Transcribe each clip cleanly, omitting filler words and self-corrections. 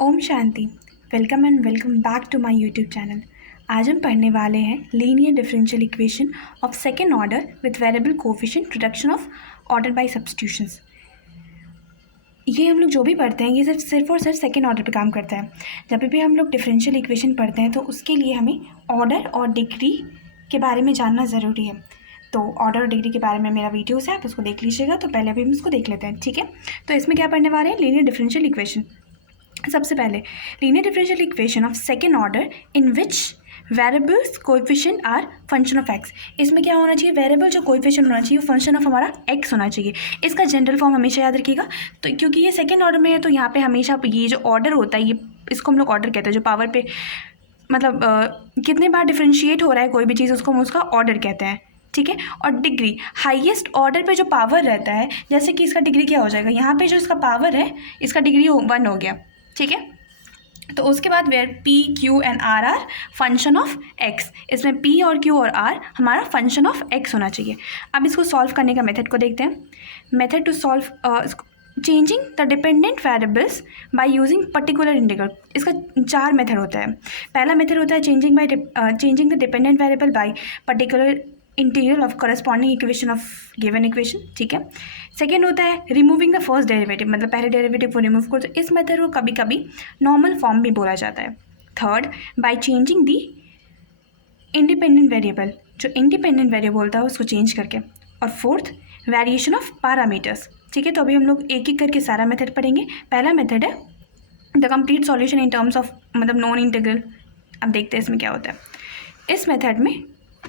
ओम शांति। Welcome and welcome back to my YouTube channel. आज हम पढ़ने वाले हैं linear differential equation of second order with variable coefficient reduction of order by substitutions. ये हम लोग जो भी पढ़ते हैं ये सिर्फ और सिर्फ सेकेंड ऑर्डर पे काम करता है। जब भी हम लोग डिफरेंशियल इक्वेशन पढ़ते हैं तो उसके लिए हमें ऑर्डर और डिग्री के बारे में जानना ज़रूरी है। तो ऑर्डर और डिग्री के बारे में मेरा वीडियोस है, आप उसको देख लीजिएगा। तो पहले अभी हम इसको देख लेते हैं, ठीक है। तो इसमें क्या पढ़ने वाले हैं, लीनियर डिफरेंशियल इक्वेशन। सबसे पहले linear differential equation of second order in which variables coefficient are function of x. इसमें क्या होना चाहिए, वेरिएबल जो कोएफिशिएंट होना चाहिए वो फंक्शन ऑफ हमारा एक्स होना चाहिए। इसका जनरल फॉर्म हमेशा याद रखिएगा। तो क्योंकि ये सेकेंड ऑर्डर में है तो यहाँ पे हमेशा ये जो ऑर्डर होता है ये इसको हम लोग ऑर्डर कहते हैं। जो पावर पे मतलब कितने बार डिफ्रेंशिएट हो रहा है कोई भी चीज़ उसको हम उसका ऑर्डर कहते हैं, ठीक है। और डिग्री, हाईएस्ट ऑर्डर पे जो पावर रहता है, जैसे कि इसका डिग्री क्या हो जाएगा, यहाँ पे जो इसका पावर है इसका डिग्री 1 हो गया, ठीक है। तो उसके बाद where P Q and R are function of x. इसमें पी और क्यू और आर हमारा फंक्शन ऑफ एक्स होना चाहिए। अब इसको सॉल्व करने का मेथड को देखते हैं। Method to solve changing the dependent variables by using particular integral. इसका 4 मेथड होता है। पहला मेथड होता है changing the dependent variable by particular integral of corresponding equation of given equation, ठीक है। सेकेंड होता है रिमूविंग द फर्स्ट डेरिवेटिव, मतलब पहले डेरिवेटिव को रिमूव करो। तो इस मेथड को कभी कभी नॉर्मल फॉर्म भी बोला जाता है। Third, by changing the independent variable, जो इंडिपेंडेंट वेरिएबल होता है उसको चेंज करके। और फोर्थ, वेरिएशन ऑफ पैरामीटर्स, ठीक है। तो अभी हम लोग एक एक करके सारा मेथड पढ़ेंगे। पहला मेथड है the complete solution in terms of मतलब नॉन इंटीग्रल। अब देखते हैं इसमें क्या होता है। इस मेथड में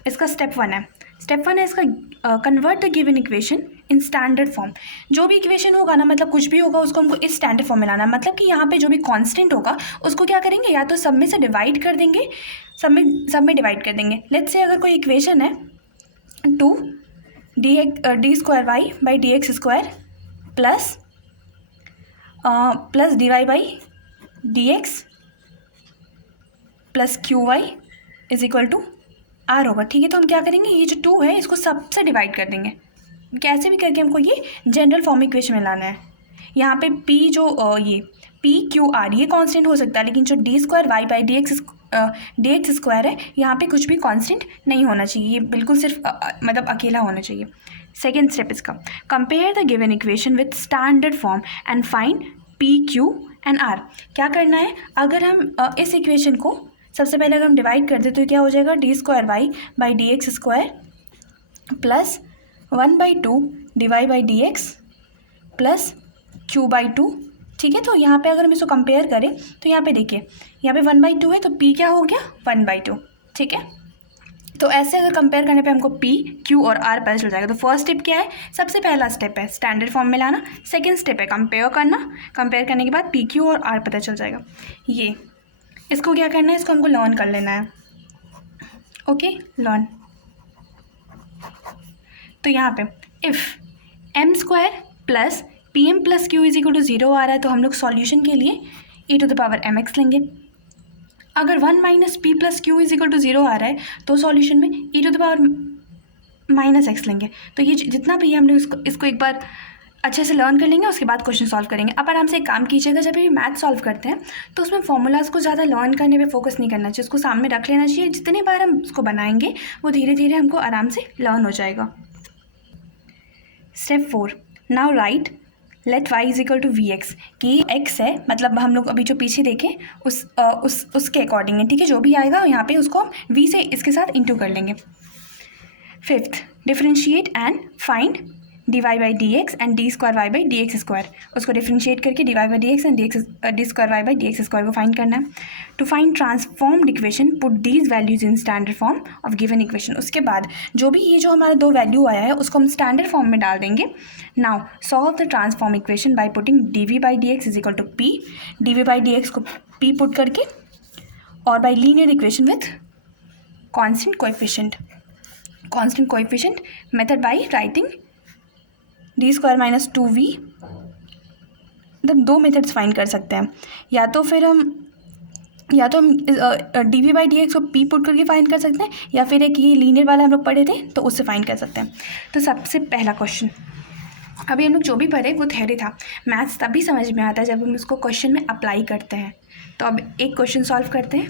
इसका स्टेप 1 है। स्टेप 1 है इसका convert the given equation in standard form. जो भी इक्वेशन होगा ना, मतलब कुछ भी होगा उसको हमको इस स्टैंडर्ड फॉर्म में लाना। मतलब कि यहाँ पे जो भी कांस्टेंट होगा उसको क्या करेंगे, या तो सब में से डिवाइड कर देंगे, सब में डिवाइड कर देंगे। लेट्स से अगर कोई इक्वेशन है 2 d square y by d x square plus d y by d x plus Q y is equal to R होगा, ठीक है। तो हम क्या करेंगे, ये जो 2 है इसको सबसे डिवाइड कर देंगे। कैसे भी करके हमको ये जनरल फॉर्म इक्वेशन में लाना है। यहाँ पे पी जो ये पी क्यू आर ये कांस्टेंट हो सकता है, लेकिन जो d square y by d x square है यहाँ पे कुछ भी कांस्टेंट नहीं होना चाहिए। ये बिल्कुल सिर्फ मतलब अकेला होना चाहिए। सेकेंड स्टेप इसका, compare the given equation with standard form and find P Q and R. क्या करना है, अगर हम इस इक्वेशन को सबसे पहले अगर हम डिवाइड कर दें तो क्या हो जाएगा, d square y by d x square plus 1/2 d y by d x plus Q/2, ठीक है। तो यहाँ पे अगर हम इसको कंपेयर करें तो यहाँ पे देखिए, यहाँ पे 1/2 है तो P क्या हो गया 1/2, ठीक है। तो ऐसे अगर कंपेयर करने पे हमको P, Q और R पता चल जाएगा। तो फर्स्ट स्टेप क्या है, सबसे पहला स्टेप है स्टैंडर्ड फॉर्म में लाना। सेकेंड स्टेप है कंपेयर करना। कंपेयर करने के बाद P, Q और R पता चल जाएगा। ये इसको क्या करना है, इसको हमको लर्न कर लेना है। Okay, learn. तो यहाँ पे if m square plus P m plus Q is equal to 0 आ रहा है तो हम लोग सॉल्यूशन के लिए e⁻mx लेंगे। अगर 1 minus P plus Q is equal to 0 आ रहा है तो सॉल्यूशन में e⁻−x लेंगे। तो ये जितना भी है हम लोग इसको एक बार अच्छे से लर्न कर लेंगे, उसके बाद क्वेश्चन सॉल्व करेंगे। अब आराम से एक काम कीजिएगा, जब भी मैथ सॉल्व करते हैं तो उसमें फॉर्मूलाज को ज़्यादा लर्न करने पे फोकस नहीं करना चाहिए, उसको सामने रख लेना चाहिए। जितनी बार हम उसको बनाएंगे वो धीरे धीरे हमको आराम से लर्न हो जाएगा। Step 4, now right let y is equal to v x. कि x है मतलब हम लोग अभी जो पीछे देखें उसके अकॉर्डिंग है, ठीक है। जो भी आएगा यहाँ पे उसको हम v से इसके साथ इंटू कर लेंगे। Fifth, differentiate and find d y by d x and d square y by d x square. उसको डिफ्रेंशिएट करके d y by d x and d square y by d x square को find करना है। To find transformed equation put these values in standard form of given equation. उसके बाद जो भी ये जो हमारा 2 वैल्यू आया है उसको हम स्टैंडर्ड फॉर्म में डाल देंगे। Now solve the transform equation by putting d v by d x is equal to p, d v by d x को पी पुट करके, और by linear equation with constant coefficient method by writing d square minus 2v। मतलब 2 methods find कर सकते हैं, या तो हम d v by d x को पी पुट करके फाइंड कर सकते हैं, या फिर एक ये लीनियर वाला हम लोग पढ़े थे तो उससे फाइंड कर सकते हैं। तो सबसे पहला क्वेश्चन, अभी हम लोग जो भी पढ़े वो थ्योरी था, मैथ्स तभी समझ में आता है जब हम उसको क्वेश्चन में अप्लाई करते हैं। तो अब एक क्वेश्चन सॉल्व करते हैं।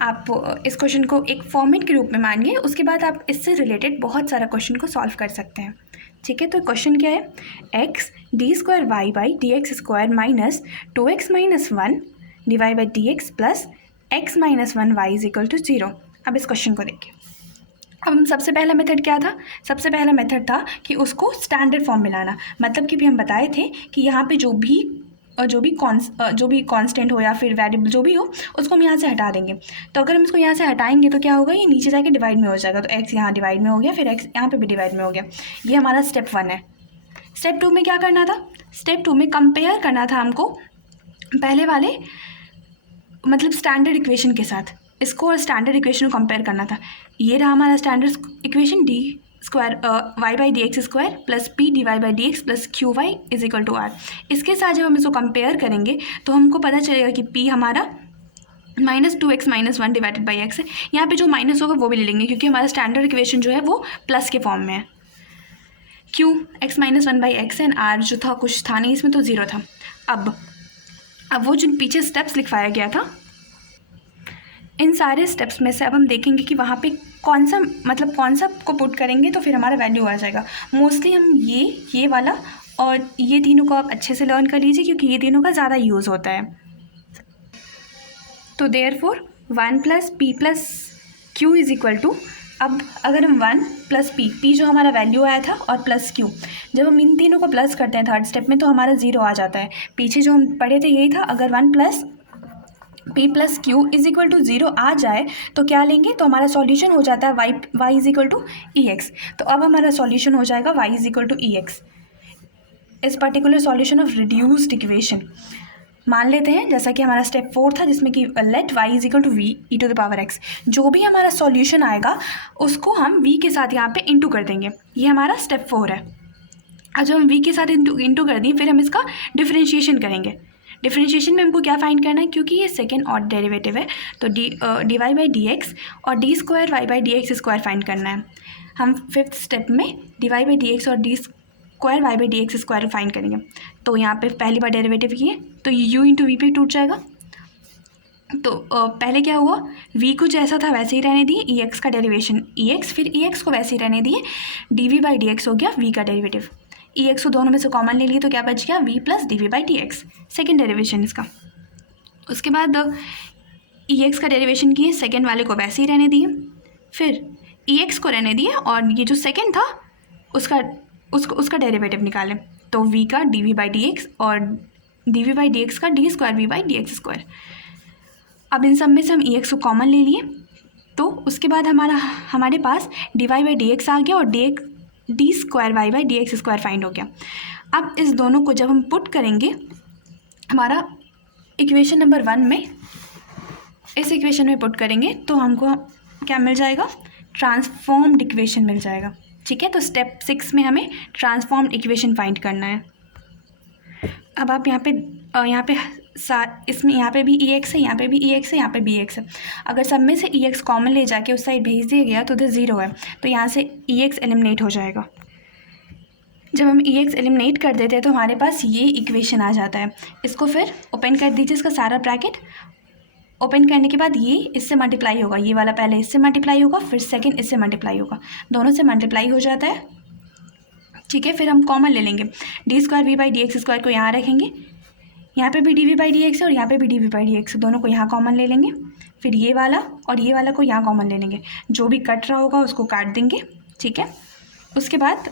आप इस क्वेश्चन को एक फॉर्मेट के रूप में मानिए, उसके बाद आप इससे रिलेटेड बहुत सारा क्वेश्चन को सॉल्व कर सकते हैं। ठीक है, तो क्वेश्चन क्या है, x d square y by d x square minus 2x minus 1 divide by d x plus x minus 1 y is equal to 0। अब इस क्वेश्चन को देखिए। अब हम सबसे पहला मेथड क्या था, सबसे पहला मेथड था कि उसको स्टैंडर्ड फॉर्म में लाना। मतलब कि भी हम बताए थे कि यहाँ पे जो भी कांस्टेंट हो या फिर वेरिएबल जो भी हो उसको हम यहाँ से हटा देंगे। तो अगर हम इसको यहाँ से हटाएंगे तो क्या होगा, ये नीचे जाके डिवाइड में हो जाएगा। तो एक्स यहाँ डिवाइड में हो गया, फिर एक्स यहाँ पे भी डिवाइड में हो गया। ये हमारा स्टेप 1 है। स्टेप 2 में क्या करना था, स्टेप 2 में कंपेयर करना था हमको पहले वाले मतलब स्टैंडर्ड इक्वेशन के साथ, इसको और स्टैंडर्ड इक्वेशन को कंपेयर करना था। ये रहा हमारा standard equation, d square y by d x square plus p d y by d x plus Q y is equal to r. इसके साथ जब हम इसको कंपेयर करेंगे तो हमको पता चलेगा कि पी हमारा minus 2x minus 1 divided by x है। यहाँ पे जो माइनस होगा वो भी ले लेंगे क्योंकि हमारा स्टैंडर्ड इक्वेशन जो है वो प्लस के फॉर्म में है। Q x minus 1 by x and r जो था कुछ था नहीं इसमें, तो 0 था। अब वो जो पीछे स्टेप्स लिखवाया गया था, इन सारे स्टेप्स में से अब हम देखेंगे कि वहाँ पे कौन सा को पुट करेंगे तो फिर हमारा वैल्यू आ जाएगा। मोस्टली हम ये वाला और ये तीनों को आप अच्छे से लर्न कर लीजिए क्योंकि ये तीनों का ज़्यादा यूज़ होता है। तो therefore 1 plus p plus Q is equal to, अब अगर हम 1 प्लस पी जो हमारा वैल्यू आया था और प्लस क्यू, जब हम इन तीनों को प्लस करते हैं थर्ड स्टेप में तो हमारा 0 आ जाता है। पीछे जो हम पढ़े थे यही था, अगर 1 plus p plus Q is equal to 0 आ जाए तो क्या लेंगे, तो हमारा सॉल्यूशन हो जाता है y is equal to e x. तो अब हमारा सॉल्यूशन हो जाएगा y is equal to e x, इस particular solution of reduced equation. मान लेते हैं जैसा कि हमारा स्टेप 4 था जिसमें कि let y is equal to v e to the power x, जो भी हमारा सॉल्यूशन आएगा उसको हम v के साथ यहाँ पे इंटू कर देंगे। ये हमारा स्टेप 4 है। और जब हम v के साथ इंटू कर दें फिर हम इसका डिफरेंशिएशन करेंगे। डिफरेंशिएशन में हमको क्या फाइंड करना है, क्योंकि ये सेकेंड ऑर्डर डेरिवेटिव है तो d y by d x और d square y by d x square find करना है। हम 5th स्टेप में d y by d x और d square y by d x square find करेंगे। तो यहाँ पे पहली बार डेरिवेटिव किए तो u इंटू वी पे टूट जाएगा। तो पहले क्या हुआ, v को जैसा था वैसे ही रहने दिए, ई एक्स का डेरिवेशन ई एक्स, फिर ई एक्स को वैसे ही रहने दिए, d v by d x हो गया v का डेरिवेटिव। ई एक्स को दोनों में से कॉमन ले लिए तो क्या बच गया, v plus d v by d x, second derivation इसका। उसके बाद ई एक्स का डेरिवेशन किए, सेकेंड वाले को वैसे ही रहने दिए, फिर ई एक्स को रहने दिए और ये जो सेकेंड था उसका डेरिवेटिव निकालें। तो v का d v by d x और d v by d x का d square v by d x square. अब इन सब में से हम ई एक्स को कॉमन ले लिए तो उसके बाद हमारे पास d y by d x आ गया और d square y by d x square find हो गया। अब इस दोनों को जब हम पुट करेंगे हमारा इक्वेशन नंबर 1 में, इस इक्वेशन में पुट करेंगे तो हमको क्या मिल जाएगा, ट्रांसफॉर्म्ड इक्वेशन मिल जाएगा। ठीक है, तो स्टेप 6 में हमें ट्रांसफॉर्म्ड इक्वेशन फाइंड करना है। अब आप यहाँ पे इसमें यहाँ पे भी ई एक्स है, यहाँ पे भी ई एक्स है, यहाँ पे भी ई एक्स है। अगर सब में से ई एक्स कॉमन ले जाके उस साइड भेज दिया गया तो उधर 0 है, तो यहाँ से ई एक्स एलिमिनेट हो जाएगा। जब हम ई एक्स एलिमिनेट कर देते हैं तो हमारे पास ये इक्वेशन आ जाता है। इसको फिर ओपन कर दीजिए, इसका सारा ब्रैकेट ओपन करने के बाद ये इससे मल्टीप्लाई होगा, ये वाला पहले इससे मल्टीप्लाई होगा फिर सेकंड इससे मल्टीप्लाई होगा, दोनों से मल्टीप्लाई हो जाता है। ठीक है, फिर हम कॉमन ले लेंगे, d square v by d x square को यहाँ रखेंगे, यहाँ पे भी d v by d x है और यहाँ पे भी d v by d x, दोनों को यहाँ कॉमन ले लेंगे, फिर ये वाला और ये वाला को यहाँ कॉमन ले लेंगे, जो भी कट रहा होगा उसको काट देंगे। ठीक है, उसके बाद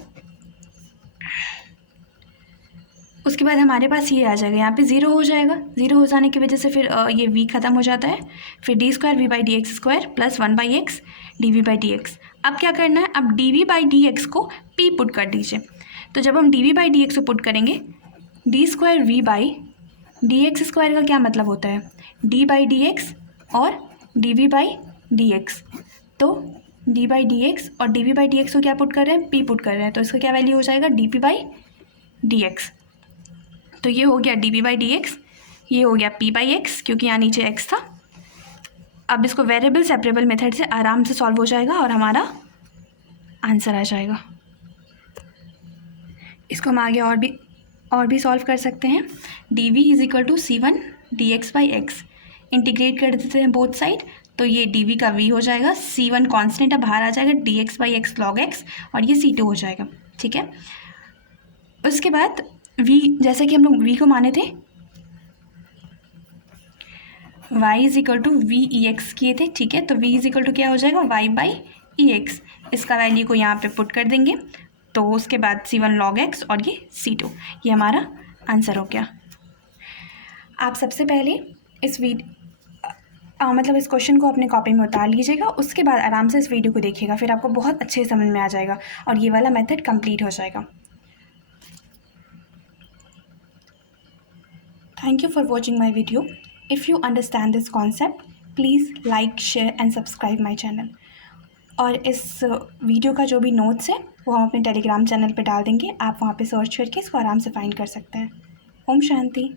हमारे पास ये आ जाएगा, यहाँ पे 0 हो जाएगा। 0 हो जाने की वजह से फिर ये v ख़त्म हो जाता है, फिर d square v by d x square plus 1 by x d v by d x. अब क्या करना है, अब d v by d x को p पुट कर दीजिए। तो जब हम d v by d x को पुट करेंगे, d square v by d x square का क्या मतलब होता है, डी बाई डी एक्स और d v by d x. तो डी बाई डी एक्स और d v by d x को क्या पुट कर रहे हैं, p पुट कर रहे हैं, तो इसका क्या वैल्यू हो जाएगा, d p by d x. तो ये हो गया d v by d x, ये हो गया p बाई एक्स क्योंकि यहाँ नीचे x था। अब इसको वेरिएबल सेपरेबल मेथड से आराम से सॉल्व हो जाएगा और हमारा आंसर आ जाएगा। इसको हम आगे और भी सॉल्व कर सकते हैं। D v is equal to c one d x by x, integrate कर देते हैं बोथ साइड, तो ये डी वी का वी हो जाएगा, सी वन कॉन्स्टेंट है बाहर आ जाएगा, D x by x log x, और ये सी टू हो जाएगा। ठीक है, उसके बाद v, जैसे कि हम लोग v को माने थे y is equal to v e x किए थे। ठीक है, तो v इज इक्वल टू क्या हो जाएगा, y बाई ई एक्स, इसका वैल्यू को यहाँ पे पुट कर देंगे, तो उसके बाद c1 log x और ये c2, ये हमारा आंसर हो गया। आप सबसे पहले इस मतलब इस क्वेश्चन को अपने कॉपी में उतार लीजिएगा, उसके बाद आराम से इस वीडियो को देखिएगा, फिर आपको बहुत अच्छे से समझ में आ जाएगा और ये वाला मेथड कंप्लीट हो जाएगा। Thank you for watching my video. If you understand this concept, please like, share and subscribe my channel. और इस वीडियो का जो भी नोट्स है वो हम अपने टेलीग्राम चैनल पे डाल देंगे, आप वहाँ पे सर्च करके इसको आराम से फाइंड कर सकते हैं। ओम शांति।